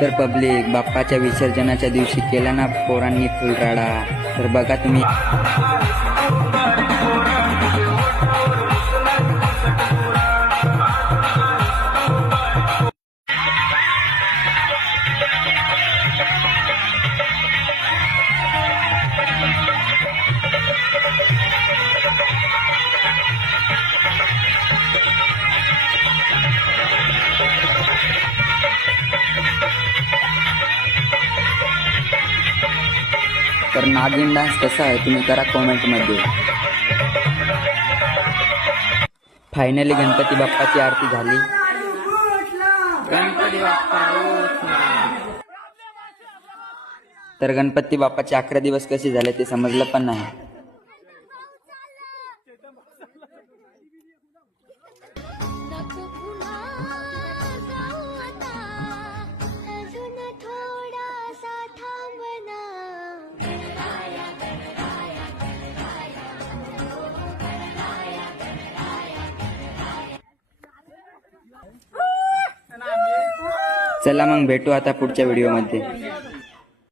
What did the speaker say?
तर पब्लिक बाप्पाच्या विसर्जनाच्या दिवशी केला ना पोरांनी फुलराडा. तर बघा तुम्ही. तर नागिन डान्स कसा आहे तुम्ही करा कॉमेंटमध्ये. फायनली गणपती बाप्पाची आरती झाली. गणपती बाप्पा तर गणपती बाप्पाचे 11 दिवस कसे झाले ते समजलं पण नाही. चला मग भेटू आता पुढच्या व्हिडिओमध्ये.